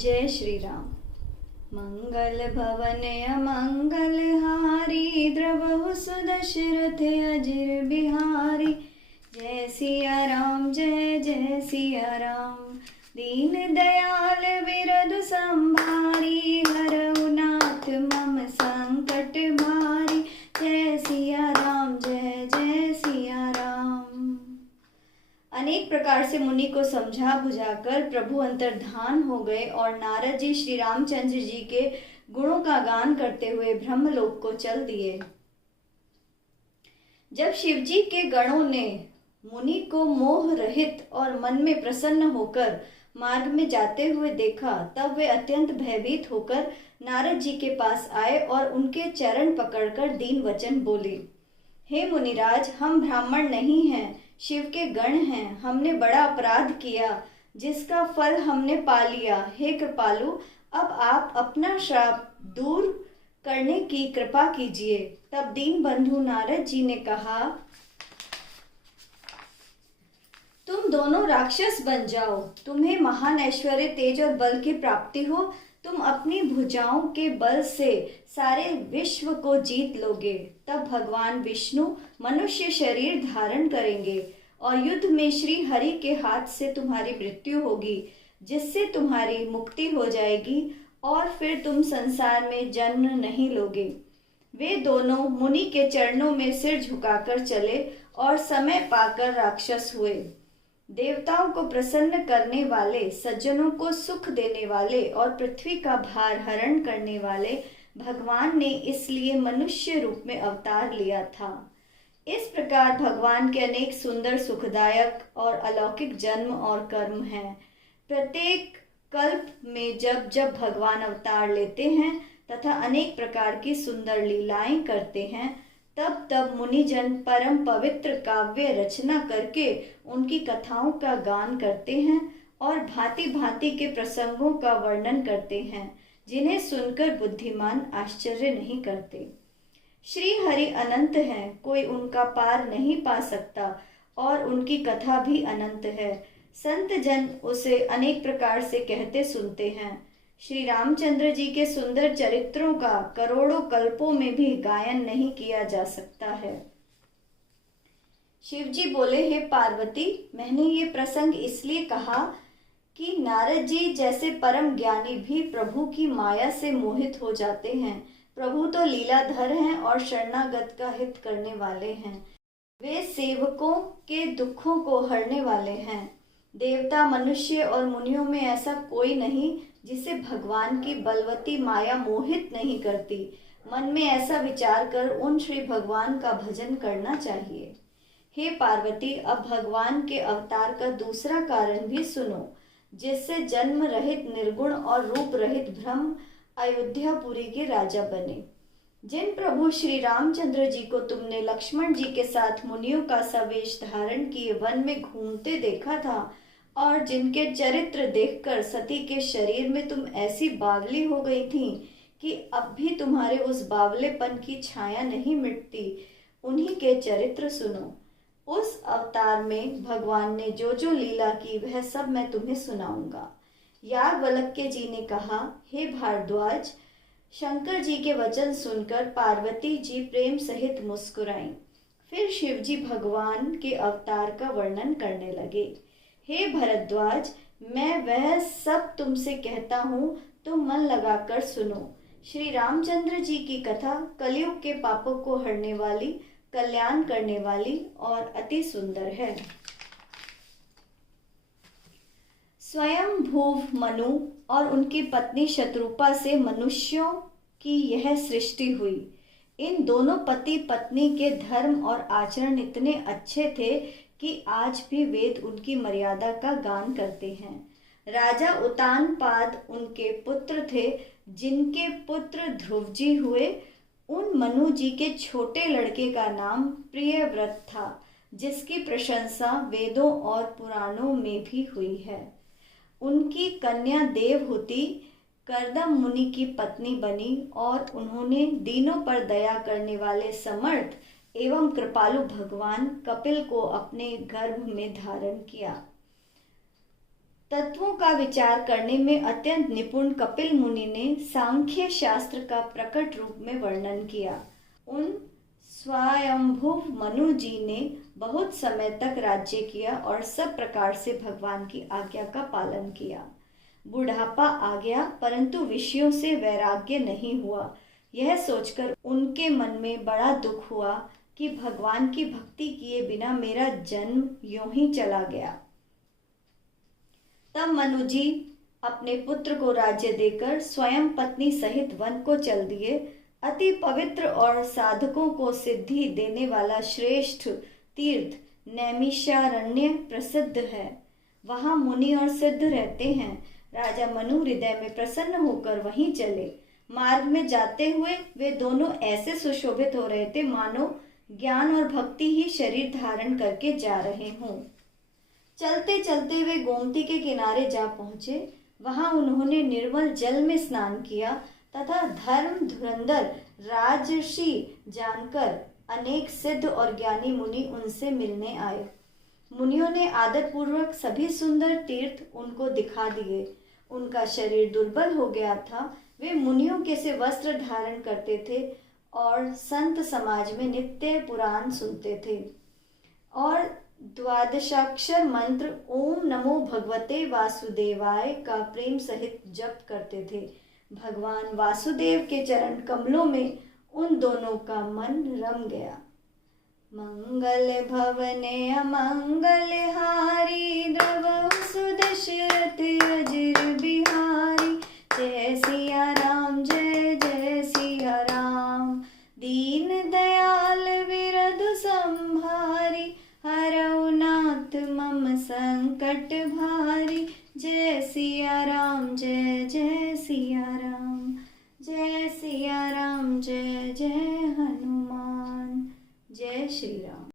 जय श्री राम। मंगल भवन अमंगल हारी, द्रवहु सुदशरथ अजिर बिहारी। जय सिया राम जय जय सिया राम, दीन दयाल बिरधु संभारी। हरहु नाथ मम संकट भारी, जय सिया राम जय जय सिया राम। अनेक प्रकार से मुनि को समझा बुझाकर प्रभु अंतर्धान हो गए और नारद जी श्री रामचंद्र जी के गुणों का गान करते हुए ब्रह्मलोक को चल दिए। जब शिवजी के गणों ने मुनि को मोह रहित और मन में प्रसन्न होकर मार्ग में जाते हुए देखा, तब वे अत्यंत भयभीत होकर नारद जी के पास आए और उनके चरण पकड़कर दीन वचन बोले। हे मुनिराज, हम ब्राह्मण नहीं हैं, शिव के गण हैं। हमने बड़ा अपराध किया जिसका फल हमने पा लिया। हे कृपालु, अब आप अपना श्राप दूर करने की कृपा कीजिए। तब दीन बंधु नारद जी ने कहा, तुम दोनों राक्षस बन जाओ, तुम्हें महान ऐश्वर्य तेज और बल की प्राप्ति हो। तुम अपनी भुजाओं के बल से सारे विश्व को जीत लोगे। तब भगवान विष्णु मनुष्य शरीर धारण करेंगे और युद्ध में श्री हरि के हाथ से तुम्हारी मृत्यु होगी, जिससे तुम्हारी मुक्ति हो जाएगी और फिर तुम संसार में जन्म नहीं लोगे। वे दोनों मुनि के चरणों में सिर झुकाकर चले और समय पाकर राक्षस हुए। देवताओं को प्रसन्न करने वाले, सज्जनों को सुख देने वाले और पृथ्वी का भार हरण करने वाले भगवान ने इसलिए मनुष्य रूप में अवतार लिया था। इस प्रकार भगवान के अनेक सुंदर, सुखदायक और अलौकिक जन्म और कर्म हैं। प्रत्येक कल्प में जब जब भगवान अवतार लेते हैं तथा अनेक प्रकार की सुंदर लीलाएं करते हैं, तब तब मुनिजन परम पवित्र काव्य रचना करके उनकी कथाओं का गान करते हैं और भांति भांति के प्रसंगों का वर्णन करते हैं, जिन्हें सुनकर बुद्धिमान आश्चर्य नहीं करते। श्री हरि अनंत हैं, कोई उनका पार नहीं पा सकता और उनकी कथा भी अनंत है। संत जन उसे अनेक प्रकार से कहते सुनते हैं। श्री रामचंद्र जी के सुंदर चरित्रों का करोड़ों कल्पों में भी गायन नहीं किया जा सकता है। शिव जी बोले, हे पार्वती, मैंने ये प्रसंग इसलिए कहा कि नारद जी जैसे परम ज्ञानी भी प्रभु की माया से मोहित हो जाते हैं। प्रभु तो लीलाधर हैं और शरणागत का हित करने वाले हैं। वे सेवकों के दुखों को हरने वाले हैं। देवता, मनुष्य और मुनियों में ऐसा कोई नहीं जिसे भगवान की बलवती माया मोहित नहीं करती। मन में ऐसा विचार कर उन श्री भगवान का भजन करना चाहिए। हे पार्वती, अब भगवान के अवतार का दूसरा कारण भी सुनो, जिससे जन्म रहित निर्गुण और रूप रहित ब्रह्म अयोध्यापुरी के राजा बने। जिन प्रभु श्री रामचंद्र जी को तुमने लक्ष्मण जी के साथ मुनियों का सवेश धारण किए वन में घूमते देखा था और जिनके चरित्र देखकर सती के शरीर में तुम ऐसी बावली हो गई थी कि अब भी तुम्हारे उस बावलेपन की छाया नहीं मिटती, उन्हीं के चरित्र सुनो। उस अवतार में भगवान ने जो जो लीला की वह सब मैं तुम्हें सुनाऊंगा। याज्ञवल्क्य जी ने कहा, हे भारद्वाज, शंकर जी के वचन सुनकर पार्वती जी प्रेम सहित मुस्कुराईं। फिर शिव जी भगवान के अवतार का वर्णन करने लगे। हे भरद्वाज, मैं वह सब तुमसे कहता हूँ, तुम मन लगाकर सुनो। श्री रामचंद्र जी की कथा कलयुग के पापों को हरने वाली, कल्याण करने वाली और अति सुंदर है। स्वयं भूव मनु और उनकी पत्नी शत्रुपा से मनुष्यों की यह सृष्टि हुई। इन दोनों पति पत्नी के धर्म और आचरण इतने अच्छे थे कि आज भी वेद उनकी मर्यादा का गान करते हैं। राजा उतानपाद उनके पुत्र थे, जिनके पुत्र ध्रुव जी हुए। उन मनु जी के छोटे लड़के का नाम प्रियव्रत था, जिसकी प्रशंसा वेदों और पुराणों में भी हुई है। उनकी कन्या देवहूति करदम मुनि की पत्नी बनी और उन्होंने दीनों पर दया करने वाले समर्थ एवं कृपालु भगवान कपिल को अपने गर्भ में धारण किया। तत्वों का विचार करने में अत्यंत निपुण कपिल मुनि ने सांख्य शास्त्र का प्रकट रूप में वर्णन किया। उन स्वयंभुव मनु जी ने बहुत समय तक राज्य किया और सब प्रकार से भगवान की आज्ञा का पालन किया। बुढ़ापा आ गया परंतु विषयों से वैराग्य नहीं हुआ। यह सोचकर उनके मन में बड़ा दुख हुआ कि भगवान की भक्ति किए बिना मेरा जन्म यूं ही चला गया। तब मनु जी अपने पुत्र को राज्य देकर स्वयं पत्नी सहित वन को चल दिए। अति पवित्र और साधकों को सिद्धि देने वाला श्रेष्ठ तीर्थ नैमिषारण्य प्रसिद्ध है। वहां मुनि और सिद्ध रहते हैं। राजा मनु हृदय में प्रसन्न होकर वहीं चले। मार्ग में जाते हुए वे दोनों ऐसे सुशोभित हो रहे थे मानो ज्ञान और भक्ति ही शरीर धारण करके जा रहे हों। चलते चलते वे गोमती के किनारे जा पहुंचे। वहां उन्होंने निर्मल जल में स्नान किया तथा धर्म धुरंधर राजर्षि जानकर अनेक सिद्ध और ज्ञानी मुनि उनसे मिलने आए। मुनियों ने आदर पूर्वक सभी सुंदर तीर्थ उनको दिखा दिए। उनका शरीर दुर्बल हो गया था। वे मुनियों के से वस्त्र धारण करते थे और संत समाज में नित्य पुराण सुनते थे और द्वादशाक्षर मंत्र ओम नमो भगवते वासुदेवाय का प्रेम सहित जप करते थे। भगवान वासुदेव के चरण कमलों में उन दोनों का मन रम गया। मंगल भवने अमंगल हारी द्रवहु सुदशरथ अजिर बिहारी। जय सिया राम जय जय सिया राम। दीन दयाल विरधु संभारी। हरौ नाथ मम संकट भारी। जय सिया राम जय जय सिया राम। जय सिया राम जय जय हनुमान। जय श्री राम।